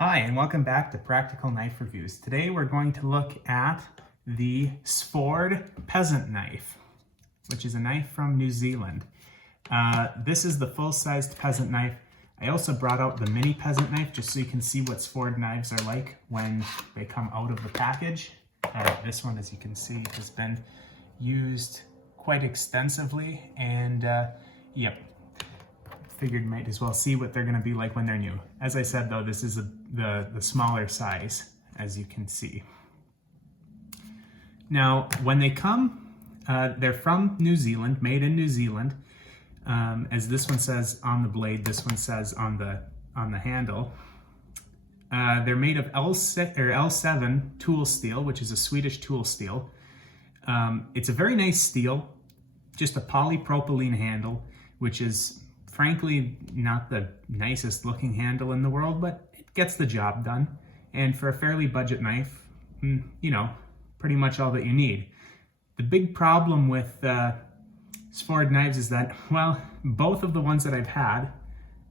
Hi, and welcome back to Practical Knife Reviews. Today we're going to look at the Svord Peasant Knife, which is a knife from New Zealand. This is the full-sized peasant knife. I also brought out the mini peasant knife just so you can see what Svord knives are like when they come out of the package. This one, as you can see, has been used quite extensively, and yep. Figured might as well see what they're going to be like when they're new. As I said though, this is the smaller size, as you can see. Now, when they come, they're from New Zealand, made in New Zealand. As this one says on the blade, this one says on the handle. They're made of L7 tool steel, which is a Swedish tool steel. It's a very nice steel, just a polypropylene handle, which is frankly not the nicest looking handle in the world, but it gets the job done. And for a fairly budget knife, you know, pretty much all that you need. The big problem with Svord knives is that, well, both of the ones that I've had,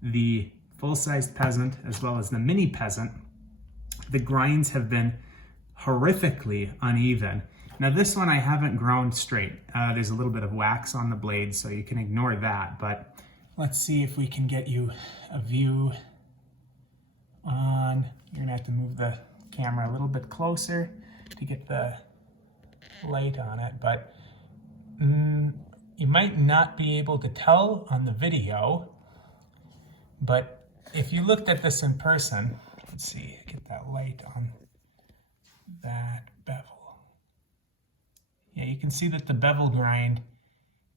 the full-sized peasant as well as the mini peasant, the grinds have been horrifically uneven. Now this one I haven't ground straight. There's a little bit of wax on the blade, so you can ignore that, but let's see if we can get you a view on, you're gonna have to move the camera a little bit closer to get the light on it, but you might not be able to tell on the video, but if you looked at this in person, let's see, get that light on that bevel. Yeah, you can see that the bevel grind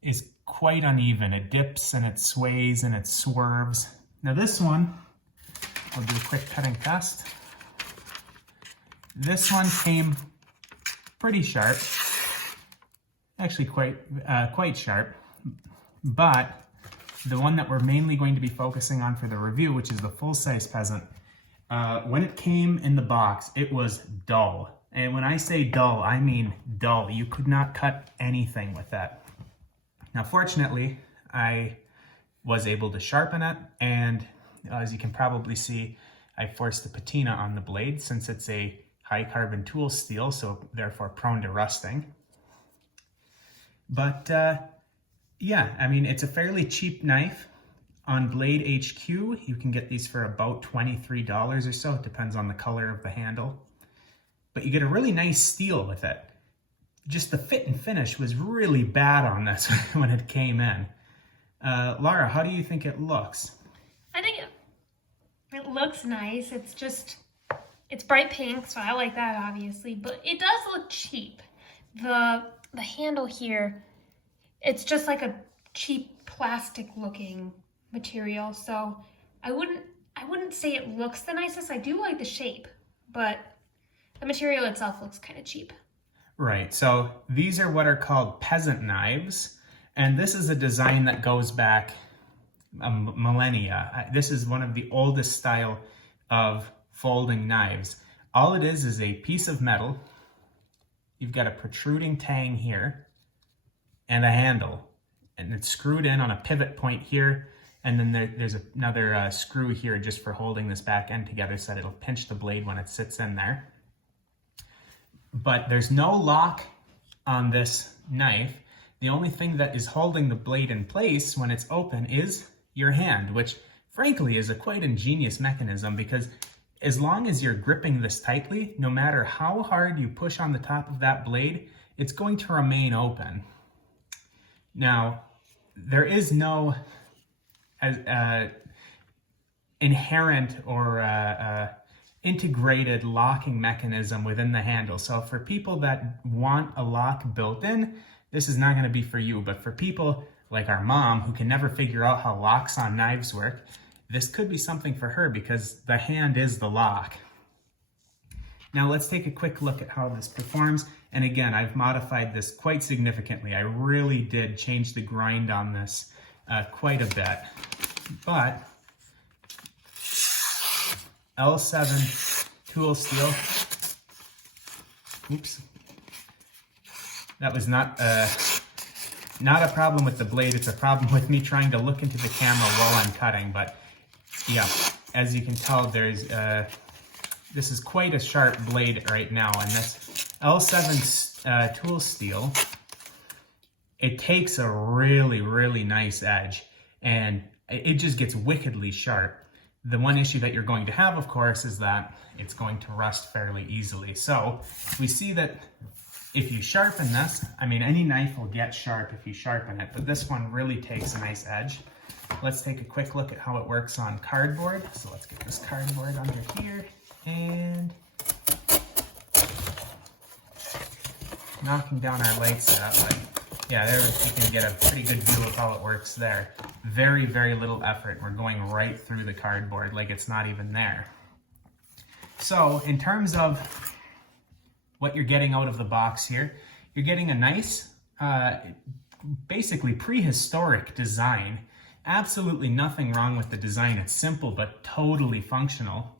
is quite uneven. It dips and it sways and it swerves. Now this one, I'll do a quick cutting test. This one came pretty sharp, actually quite sharp, but the one that we're mainly going to be focusing on for the review, which is the full-size peasant, when it came in the box, it was dull. And when I say dull, I mean dull. You could not cut anything with that. Now, fortunately, I was able to sharpen it, and as you can probably see, I forced the patina on the blade since it's a high carbon tool steel, so therefore prone to rusting. But yeah, I mean, it's a fairly cheap knife. On Blade HQ, you can get these for about $23 or so. It depends on the color of the handle. But you get a really nice steel with it. Just the fit and finish was really bad on this when it came in. Laura, how do you think it looks? I think it looks nice. It's bright pink, so I like that obviously, but it does look cheap. The handle here, it's just like a cheap plastic looking material, so I wouldn't say it looks the nicest. I do like the shape, but the material itself looks kind of cheap. Right, so these are what are called peasant knives, and this is a design that goes back millennia. This is one of the oldest style of folding knives. All it is a piece of metal. You've got a protruding tang here and a handle, and it's screwed in on a pivot point here, and then there's another screw here just for holding this back end together so that it'll pinch the blade when it sits in there. But there's no lock on this knife. The only thing that is holding the blade in place when it's open is your hand, which frankly is a quite ingenious mechanism, because as long as you're gripping this tightly, no matter how hard you push on the top of that blade, it's going to remain open. Now, there is no inherent or integrated locking mechanism within the handle. So for people that want a lock built in, this is not going to be for you. But for people like our mom who can never figure out how locks on knives work, this could be something for her because the hand is the lock. Now let's take a quick look at how this performs. And again, I've modified this quite significantly. I really did change the grind on this quite a bit. But L7 tool steel. Oops. That was not a problem with the blade. It's a problem with me trying to look into the camera while I'm cutting. But yeah, as you can tell, there's this is quite a sharp blade right now, and this L7 tool steel, it takes a really, really nice edge, and it just gets wickedly sharp. The one issue that you're going to have, of course, is that it's going to rust fairly easily. So we see that if you sharpen this, I mean, any knife will get sharp if you sharpen it, but this one really takes a nice edge. Let's take a quick look at how it works on cardboard. So let's get this cardboard under here and knocking down our light setup. But yeah, there you can get a pretty good view of how it works there. Very, very little effort. We're going right through the cardboard like it's not even there. So in terms of what you're getting out of the box here, you're getting a nice, basically prehistoric design. Absolutely nothing wrong with the design. It's simple but totally functional.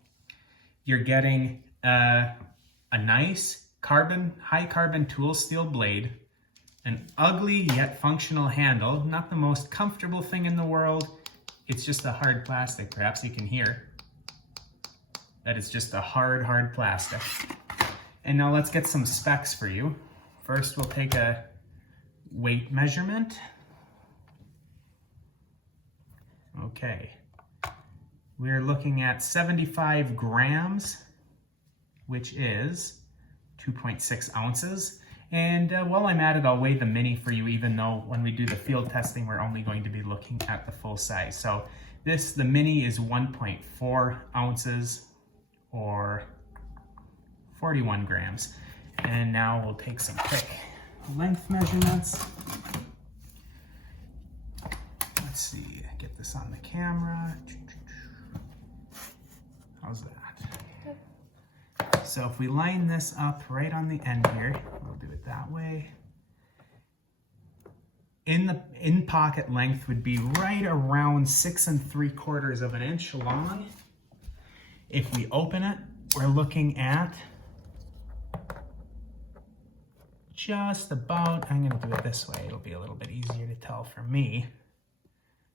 You're getting a nice high carbon tool steel blade, an ugly yet functional handle, not the most comfortable thing in the world. It's just a hard plastic. Perhaps you can hear that it's just a hard plastic. And now let's get some specs for you. First, we'll take a weight measurement. Okay, we're looking at 75 grams, which is 2.6 ounces. And while I'm at it, I'll weigh the mini for you, even though when we do the field testing, we're only going to be looking at the full size. So the mini is 1.4 ounces or 41 grams. And now we'll take some quick length measurements. Let's see, get this on the camera. How's that? So if we line this up right on the end here, we'll do it that way. In pocket length would be right around 6 3/4 of an inch long. If we open it, we're looking at just about, I'm gonna do it this way, it'll be a little bit easier to tell for me.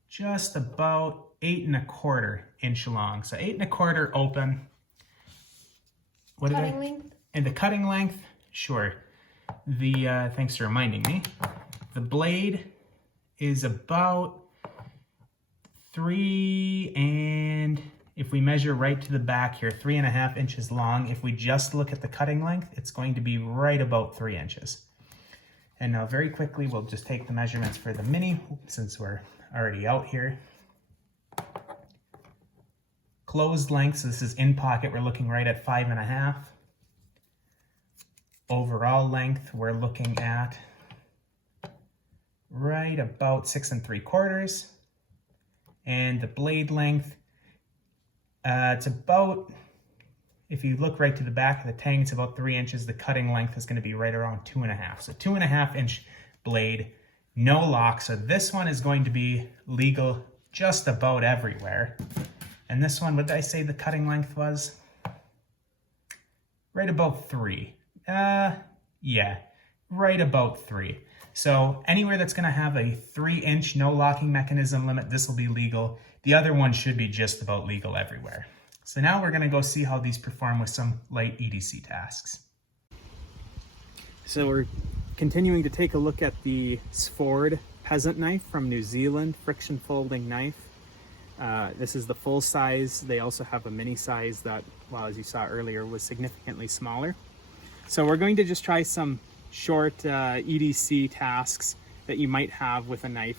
Just about 8 1/4 inch long. So 8 1/4 open. What cutting length? And the cutting length, sure. The thanks for reminding me. The blade is about 3, and if we measure right to the back here, 3.5 inches long. If we just look at the cutting length, it's going to be right about 3 inches. And now very quickly, we'll just take the measurements for the mini since we're already out here. Closed length, so this is in pocket, we're looking right at 5.5. Overall length, we're looking at right about 6 3/4. And the blade length, it's about, if you look right to the back of the tang, it's about 3 inches. The cutting length is going to be right around 2.5. So 2.5 inch blade, no lock. So this one is going to be legal just about everywhere. And this one, what did I say the cutting length was? Right about 3. Yeah, right about 3. So anywhere that's going to have a 3-inch no locking mechanism limit, this will be legal. The other one should be just about legal everywhere. So now we're going to go see how these perform with some light EDC tasks. So we're continuing to take a look at the Svord Peasant Knife from New Zealand, friction folding knife. This is the full size. They also have a mini size that, well, as you saw earlier, was significantly smaller. So we're going to just try some short EDC tasks that you might have with a knife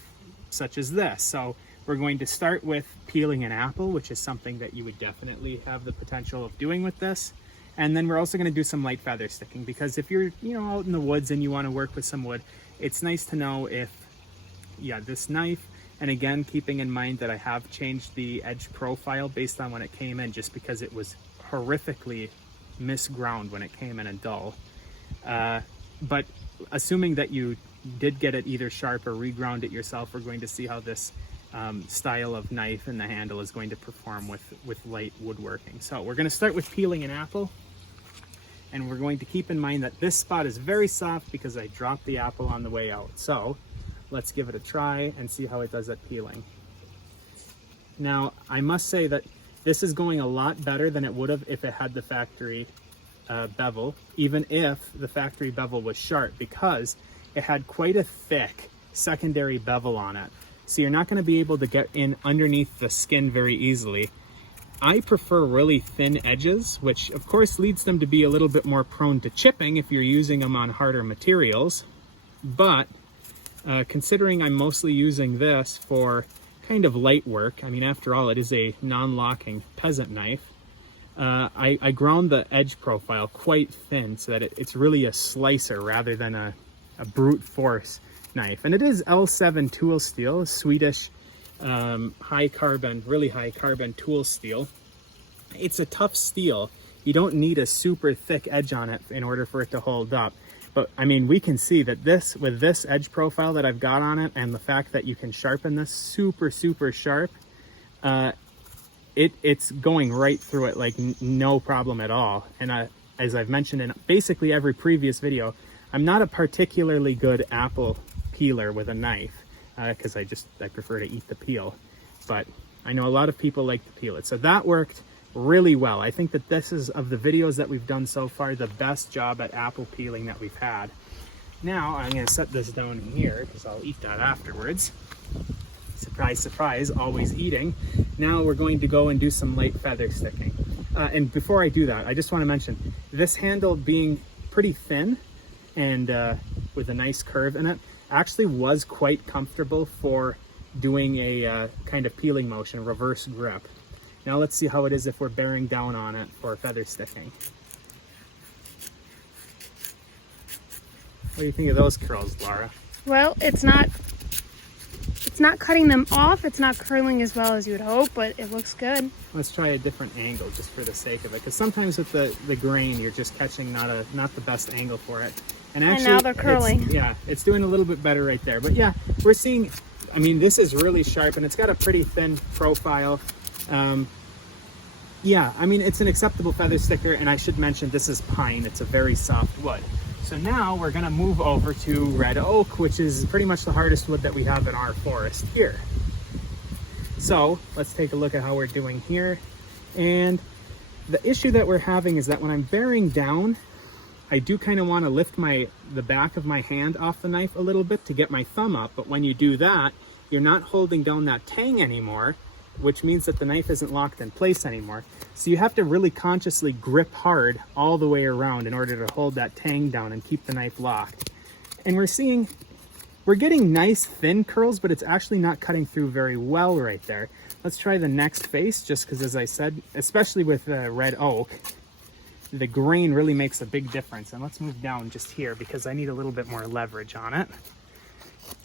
such as this. So we're going to start with peeling an apple, which is something that you would definitely have the potential of doing with this. And then we're also going to do some light feather sticking, because if you're, out in the woods and you want to work with some wood, it's nice to know if, this knife, and again, keeping in mind that I have changed the edge profile based on when it came in, just because it was horrifically misground when it came in and dull. But assuming that you did get it either sharp or reground it yourself, we're going to see how this style of knife and the handle is going to perform with light woodworking. So we're going to start with peeling an apple, and we're going to keep in mind that this spot is very soft because I dropped the apple on the way out. So let's give it a try and see how it does at peeling. Now, I must say that This is going a lot better than it would have if it had the factory bevel, even if the factory bevel was sharp, because it had quite a thick secondary bevel on it. So you're not going to be able to get in underneath the skin very easily. I prefer really thin edges, which of course leads them to be a little bit more prone to chipping if you're using them on harder materials. But considering I'm mostly using this for kind of light work, I mean, after all, it is a non-locking peasant knife, I ground the edge profile quite thin so that it's really a slicer rather than a brute force knife. And it is L7 tool steel, Swedish high carbon, really high carbon tool steel. It's a tough steel. You don't need a super thick edge on it in order for it to hold up. But I mean, we can see that this, with this edge profile that I've got on it and the fact that you can sharpen this super, super sharp, it's going right through it like no problem at all. And as I've mentioned in basically every previous video, I'm not a particularly good apple peeler with a knife because I prefer to eat the peel, but I know a lot of people like to peel it. So that worked really well. I think that this is, of the videos that we've done so far, the best job at apple peeling that we've had. Now I'm going to set this down here because I'll eat that afterwards. Surprise, surprise, always eating. Now we're going to go and do some light feather sticking. And before I do that, I just want to mention this handle being pretty thin and with a nice curve in it actually was quite comfortable for doing a kind of peeling motion, reverse grip. Now let's see how it is if we're bearing down on it for feather sticking. What do you think of those curls, Laura? Well, it's not cutting them off. It's not curling as well as you would hope, but it looks good. Let's try a different angle just for the sake of it, because sometimes with the grain, you're just catching not the best angle for it. And actually, now they're curling. It's doing a little bit better right there. But yeah, we're seeing, I mean, this is really sharp and it's got a pretty thin profile. Yeah, I mean, it's an acceptable feather sticker, and I should mention this is pine. It's a very soft wood. So now we're gonna move over to red oak, which is pretty much the hardest wood that we have in our forest here. So let's take a look at how we're doing here. And the issue that we're having is that when I'm bearing down, I do kind of want to lift the back of my hand off the knife a little bit to get my thumb up. But when you do that, you're not holding down that tang anymore, which means that the knife isn't locked in place anymore. So you have to really consciously grip hard all the way around in order to hold that tang down and keep the knife locked. And we're getting nice thin curls, but it's actually not cutting through very well right there. Let's try the next face, just because, as I said, especially with red oak, the grain really makes a big difference. And let's move down just here because I need a little bit more leverage on it.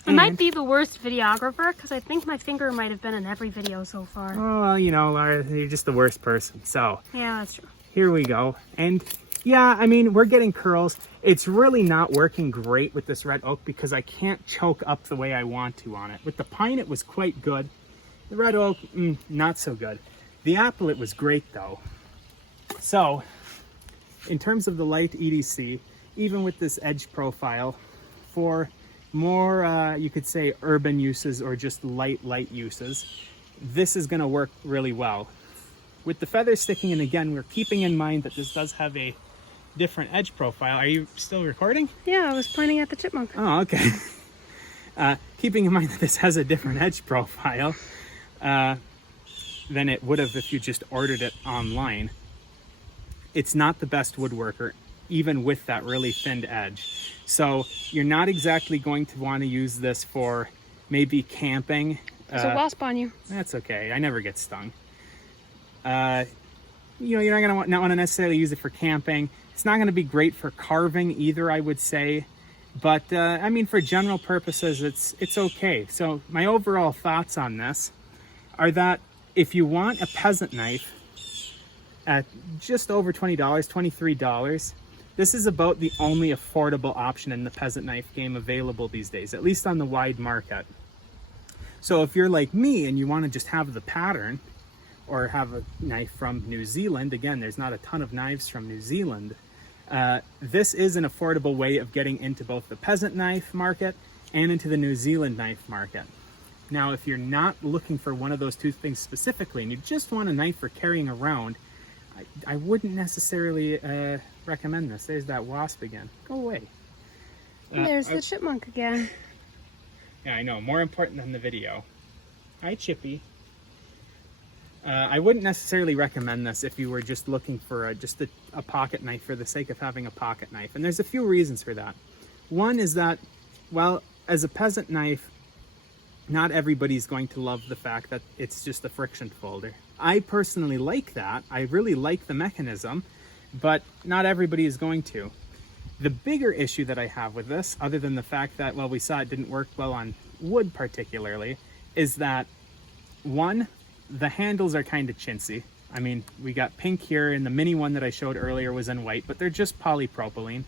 I might be the worst videographer because I think my finger might have been in every video so far. Oh, well, you know, Laura, you're just the worst person. So yeah, that's true. Here we go. And yeah, I mean, we're getting curls. It's really not working great with this red oak because I can't choke up the way I want to on it. With the pine, it was quite good. The red oak, not so good. The apple, it was great though. So in terms of the light EDC, even with this edge profile, for more, you could say, urban uses or just light uses, this is going to work really well. With the feather sticking, and again, we're keeping in mind that this does have a different edge profile. Are you still recording? Yeah, I was pointing at the chipmunk. Oh, okay. Keeping in mind that this has a different edge profile than it would have if you just ordered it online. It's not the best woodworker, even with that really thinned edge. So you're not exactly going to want to use this for maybe camping. There's a wasp on you. That's okay. I never get stung. You know, you're not going to want to necessarily use it for camping. It's not going to be great for carving either, I would say. But I mean, for general purposes, it's okay. So my overall thoughts on this are that if you want a peasant knife at just over $20, $23, this is about the only affordable option in the peasant knife game available these days, at least on the wide market. So if you're like me and you want to just have the pattern, or have a knife from New Zealand, again, there's not a ton of knives from New Zealand, this is an affordable way of getting into both the peasant knife market and into the New Zealand knife market. Now, if you're not looking for one of those two things specifically, and you just want a knife for carrying around, I wouldn't necessarily recommend this. There's that wasp again. Go away. There's the chipmunk again. Yeah, I know. More important than the video. Hi, Chippy. I wouldn't necessarily recommend this if you were just looking for just a pocket knife for the sake of having a pocket knife. And there's a few reasons for that. One is that, well, as a peasant knife, not everybody's going to love the fact that it's just a friction folder. I personally like that. I really like the mechanism, but not everybody is going to. The bigger issue that I have with this, other than the fact that, well, we saw it didn't work well on wood particularly, is that, one, the handles are kind of chintzy. I mean, we got pink here, and the mini one that I showed earlier was in white, but they're just polypropylene.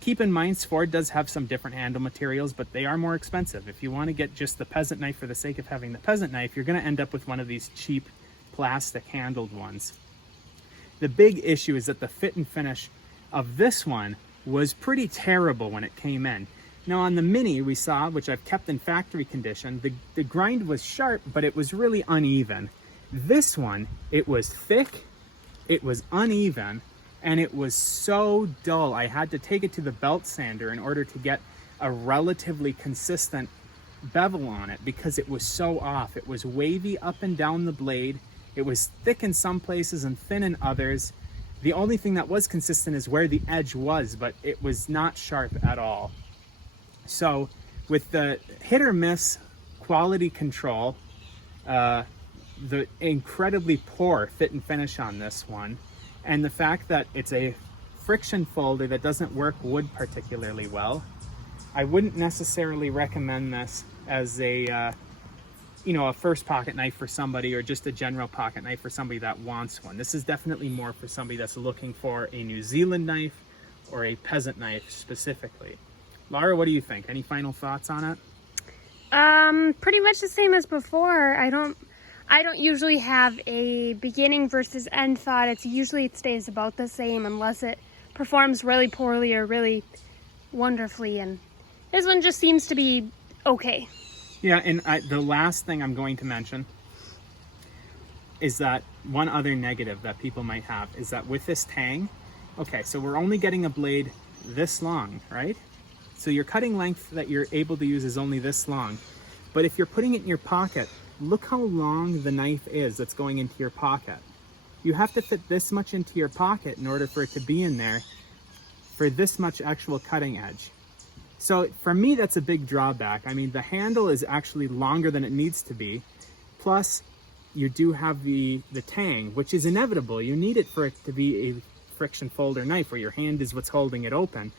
Keep in mind, Svord does have some different handle materials, but they are more expensive. If you want to get just the peasant knife for the sake of having the peasant knife, you're going to end up with one of these cheap plastic handled ones. The big issue is that the fit and finish of this one was pretty terrible when it came in. Now on the mini we saw, which I've kept in factory condition, the grind was sharp, but it was really uneven. This one, it was thick, it was uneven, and it was so dull. I had to take it to the belt sander in order to get a relatively consistent bevel on it because it was so off. It was wavy up and down the blade. It was thick in some places and thin in others. The only thing that was consistent is where the edge was, but it was not sharp at all. So with the hit or miss quality control, the incredibly poor fit and finish on this one, and the fact that it's a friction folder that doesn't work wood particularly well, I wouldn't necessarily recommend this as a a first pocket knife for somebody, or just a general pocket knife for somebody that wants one. This is definitely more for somebody that's looking for a New Zealand knife or a peasant knife specifically. Laura, what do you think? Any final thoughts on it? Pretty much the same as before. I don't usually have a beginning versus end thought. It stays about the same unless it performs really poorly or really wonderfully, and this one just seems to be okay. Yeah, and the last thing I'm going to mention is that one other negative that people might have is that with this tang, okay, so we're only getting a blade this long, right? So your cutting length that you're able to use is only this long. But if you're putting it in your pocket, look how long the knife is that's going into your pocket. You have to fit this much into your pocket in order for it to be in there for this much actual cutting edge. So for me, that's a big drawback. I mean, the handle is actually longer than it needs to be. Plus, you do have the tang, which is inevitable. You need it for it to be a friction folder knife where your hand is what's holding it open.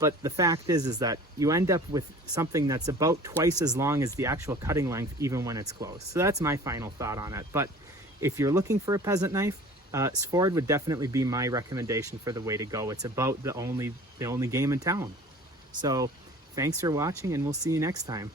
But the fact is that you end up with something that's about twice as long as the actual cutting length, even when it's close. So that's my final thought on it. But if you're looking for a peasant knife, Svord would definitely be my recommendation for the way to go. It's about the only game in town. So thanks for watching, and we'll see you next time.